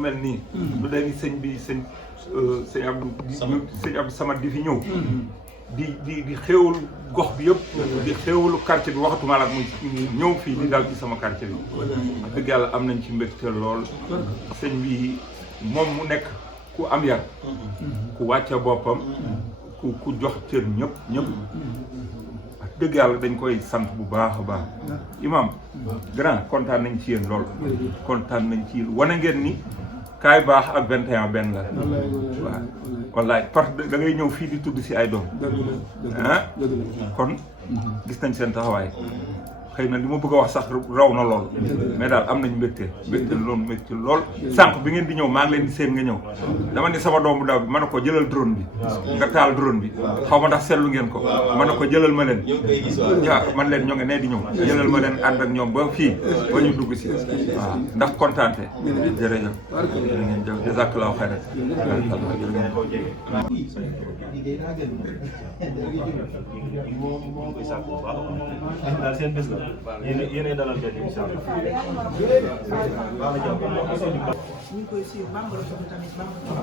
mel nii lu day ni sëñ bi sëñ Abdou Samad di fi ñëw di xéewul gox bi yëpp di xéewalu quartier bi waxatuma la muy ñëw fii di dal ci sama quartier bi wax dëgg yàlla am nañ ci mbégte lool sëñ bi moom mu nekk ku am yar ku wàcce boppam ku jox cër ñëpp wax dëgg yàlla dañ koy sant bu baax a baax imam grand kontaan nañ ci yéen lool kontaan nañ ci yéen wane ngeen ni kaay baax ak 21 benn la waaw wallaay parce que da ngay ñëw fii di tudd si ay doom kon gis nañ seen taxawaay xëy na li ma bëgg a wax sax raw na lool mais daal am nañ mbégte lool sànq bi ngeen di ñëw maa ngi leen di seen nga ñëw dama ne sama doom bu ndaw bi ma ne ko jëlal drone bi nga taal drone bi xaw ma ndax seetlu ngeen ko ma ne ko jëlal ma leen man leen ñoo ngi nee di ñëw jëlal ma leen ànd ak ñoom ba fii ba ñu dugg si waaw ndax kontaante jërëjëf jërë ngeen jëf jazakallahu xayran seen bés la yéen dalal benn émission bi. ñu ngi koy suivre bambara tudd tamit bambara.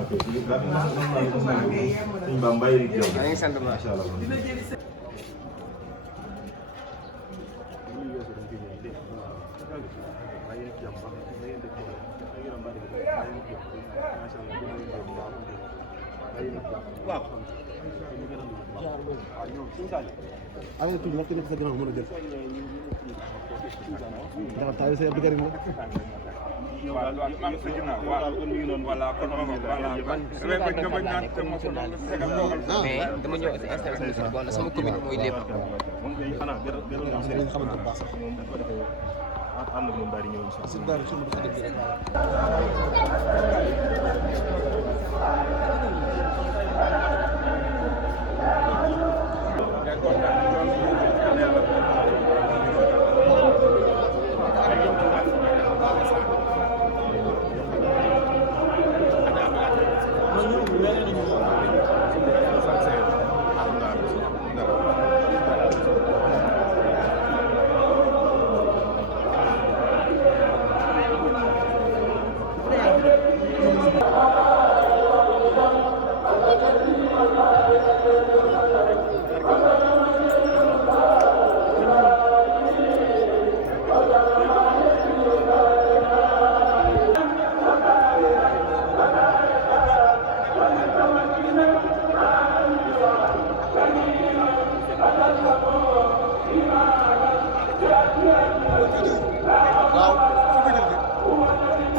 sëñ Ba Mbaye Diop. maa ngi sant macha allah. waaw. am na tuuti nag ku nekk sa gannaaw mën a jël ndax taal sa Abdou Karim la waaw maa ngi sa ginnaaw waaw kon mi ngi noonu voilà kon ma voilà nga bañ naan te ma ko doon tegal toogal mais dama ñëw si installation bi bon sama commune mooy lépp xanaa dañ xamante bu baax sax ànd ak moom daal di ñëw incha si daal xam nga dëgg rek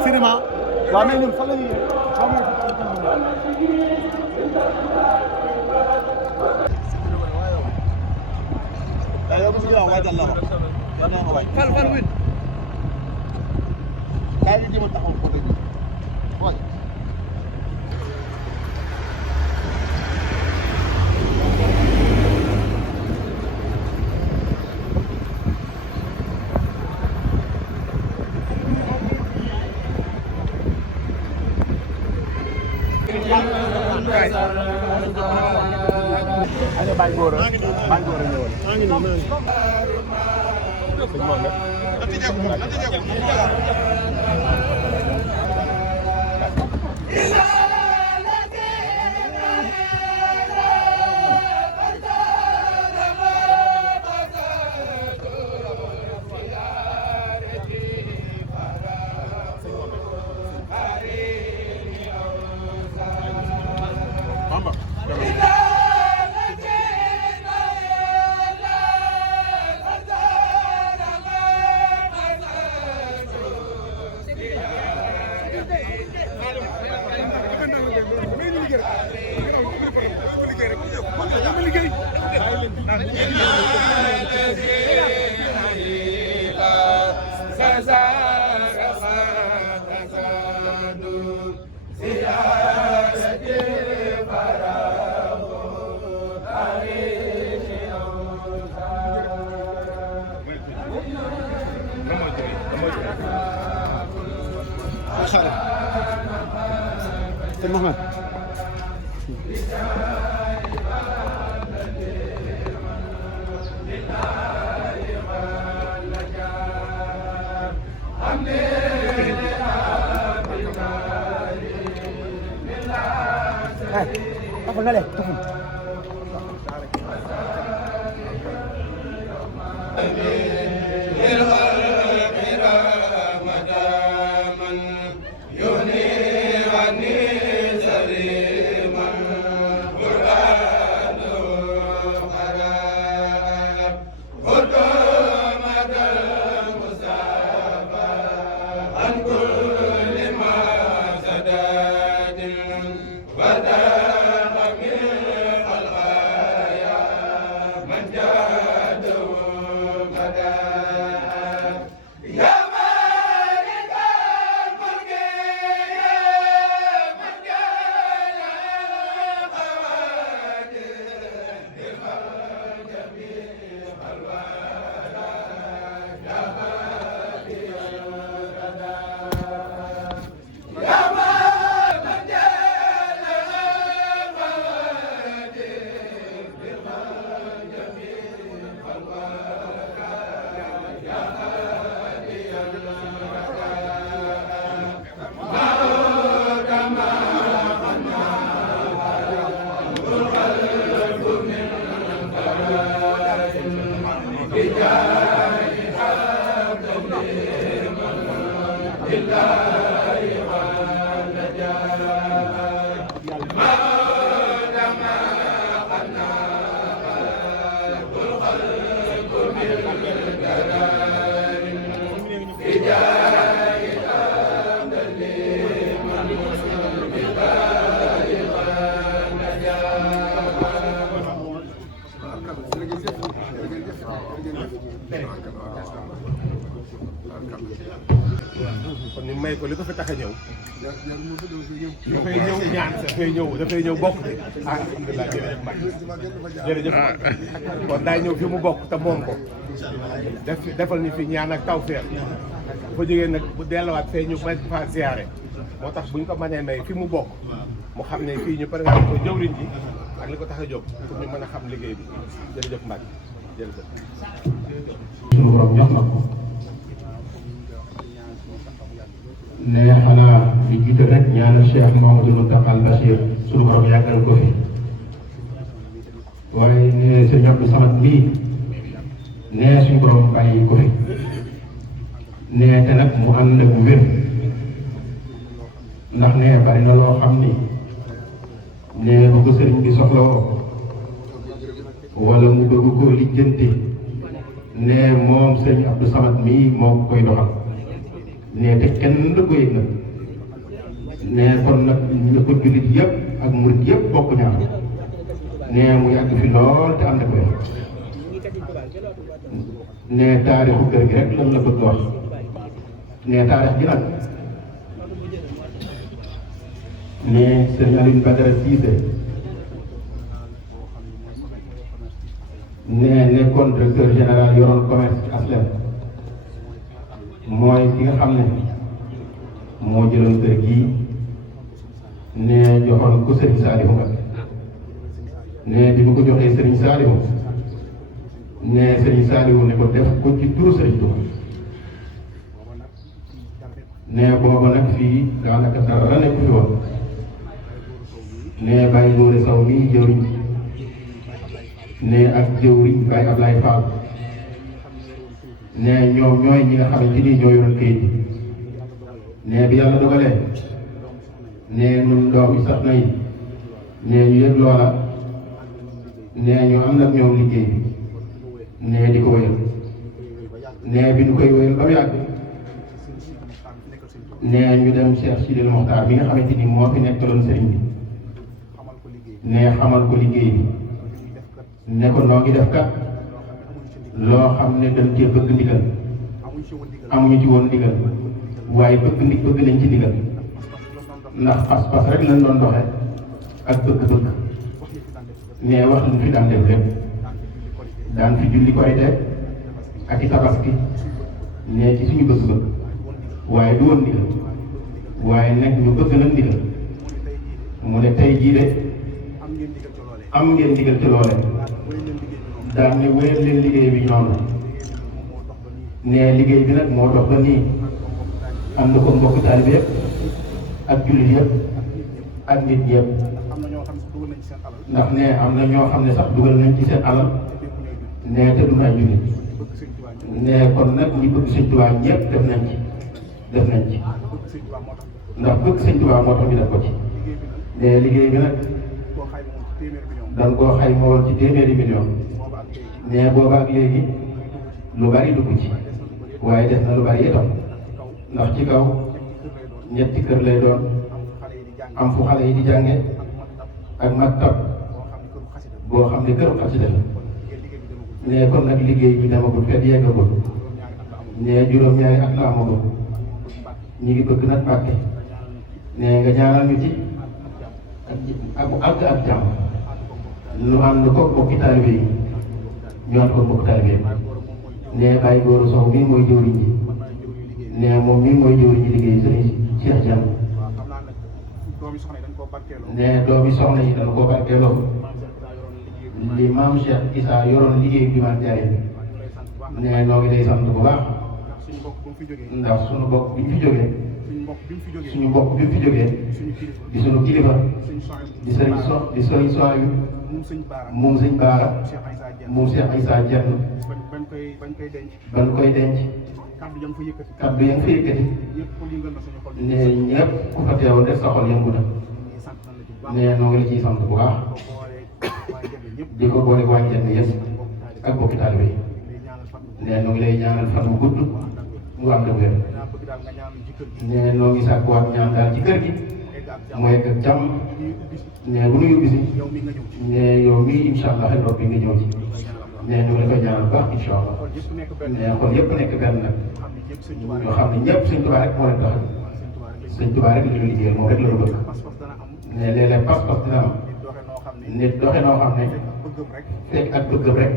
cinéma waaw mais ñun fan la ñuy Ada Baye Gora ñëwoon maa ngi nii Mohamed taxul na le taxul kon ñu may ko li ko fi tax a ñëw dafay ñëw bokk de alhamdulilah jërëjëf Mbacke jërëjëf kon daay ñëw fi mu bokk te moom ko defal ni fi ñaan ak tawfeex bu jógee nag bu delluwaat fee ñu may fa ziyaare moo tax buñ ko mënee may fi mu bokk mu xam ne fii ñu présenté ko jëwriñ ji ak li ko tax a jóg pour ñu mën a xam liggéey bi jërëjëf Mbacke jërëjëf. suñu borom jox na ko ne xanaa li jiite rek ñaanal Cheikh Mouhamadou Mountakha Bachir suñu borom yàggal ko fi waaye ne sëñ Abdou Samad bii ne suñu borom bàyyi ko fi ne te nag mu ànd ak wér ndax ne bari na loo xam ni ne bu ko sëriñ bi soxlawoo wala mu bëgg koo lijjanti ne moom sëñ Abdou Samad mii moo koy doxal ne te kenn du ko yëg nag ne kon nag ñu ko jullit yëpp ak murit yëpp bokk ñaar ne mu yàgg fi lool te ànd ak wér ne taarixu kër gi rek lan la bëgg wax ne taarix gi nag ne sëñ Alioune Badara Cissé ne nekkoon directeur général yoroon commerce Aslem mooy ki nga xam ne moo jëloon kër gii ne joxoon ko Serigne Saliou nga ne bi mu ko joxee Serigne Saliou ne Serigne Saliou ne ko def ko ci turu Serigne Touba ne booba nag fii daanaka dara nekk fi woon ne Baye Góore Sow mii jëwriñ ne ak jëwriñ Baye Ablaye Fall ne ñoom ñooy ñi nga xamante ni ñoo yoroon kayit bi ne bi yàlla dogalee ne ñun doomi sax na yi ne ñu yëg loola ne ñu am nag ñoom liggéey bi ne di ko wéyal ne bi ñu koy wéyal ba mu yàgg ne ñu dem Cheikh Sidil Mokhtar bi nga xamante ni moo fi nekkaloon sëriñ bi ne xamal ko liggéey bi ne ko noo ngi def kat loo xam ne dañ cee bëgg ndigal amuñu ci woon ndigal waaye bëgg nañ ci ndigal ndax pas-pas rek lañ doon doxe ak bëgg-bëgg ne wax lu fi daan def lépp daan fi julli korite ak i tabaski ne ci suñu bëgg-bëgg waaye du woon ndigal waaye nag ñu bëgg nag ndigal mu ne tey jii de am ngeen ndigal ci loole daan ne wéyal leen liggéey bi ñoom ne liggéey bi nag moo dox ba nii am na ko mbokk taalibe yëpp ak jullit yëpp ak nit yëpp ndax ne am na ñoo xam ne sax dugal nañ ci seen alal ne te du ay jullit ne kon nag ñi bëgg Sëñ Tuubaa ñëpp def nañ ci ndax bëgg Sëñ Tuubaa moo tax ñu def ko ci ne liggéey bi nag dañ koo xayma woon ci téeméeri million ne booba ak léegi lu bari dugg ci waaye def na lu bari itam ndax ci kaw ñetti kër lay doon am fu xale yi di jànge ak maktab boo xam ne këru xasida la ne kon nag liggéey bi demagul fekk yeggagul ne juróom-ñaari at la amagul ñi ngi bëgg nag Mbàkke ne nga ñaanal ñu ci ak jàmm lu ànd ko bokki taalibe yi ñu ànd ko bokki taalibe yi ne Baye Gora Sow mii mooy jëwriñ ji ne moom mii mooy jëwriñ ji liggéey sëriñ Cheikh Diam ne doomi soxna yi dañu ko barkeeloo li maam Cheikh Issa yoroon liggéey bi man jaay ne noo ngi lay sant bu baax ndax suñu bokk bi ñu fi jógee suñu mbokk bi mu fi jógee di suñu kilifa di sëriñ Soayu moom sëñ Baara moom Cheikh Issa Dieng ban koy denc kaddu ya nga fa yëkkati ne ñëpp ku fa teew def sa xol yëngu na ne noo ngi la ciy sant bu baax di ko boole waa Njenne yëpp ak bokki taalibe yi ne noo ngi lay ñaanal fan bu gudd mu am wér ne noo ngi sàkkuwaat ñaan daal ci kër gi mooy ak jàmm ne bu nuyu bisi ne yow mii incha allah xel bi nga ñëw ci ne ñu ngi la koy ñaanal bu baax incha allah ne xool yëpp nekk benn nag yoo xam ne ñëpp Sëñ Tuubaa rek moo leen tax Sëñ Tuubaa rek la ñu liggéeyal moom rek la ñu bëgg ne léeg-léeg pas-pas dina am nit doxe noo xam ne fekk ak bëggam rek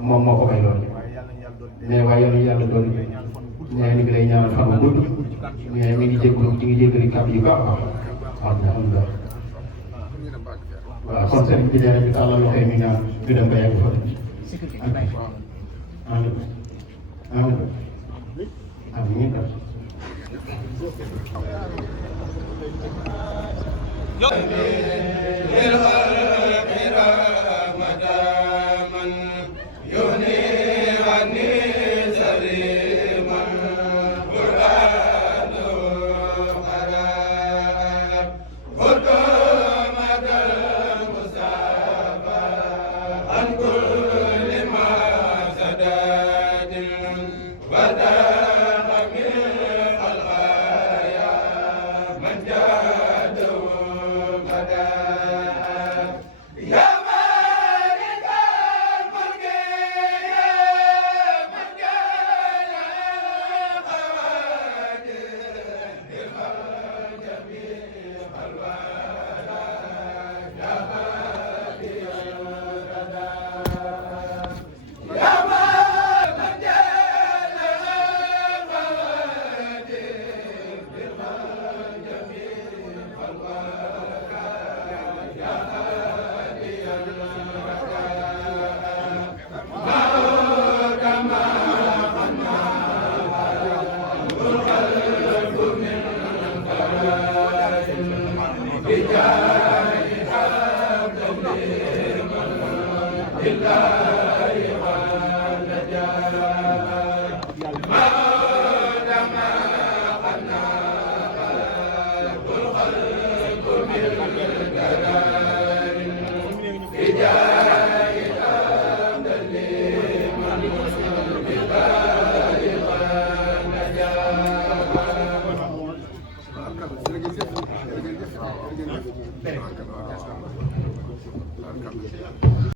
moom moo ko may loolu mais waaye yal na yàlla doon ne ñu ngi lay ñaanal fan bu gudd mais mi ngi jégalu ñu ngi jégali kàddu yu baax a baax alhamdulilah waaw kon sëriñ bi nee nañu tàllal loxo yi mi ñaan ñu dem ba yegg fa amiin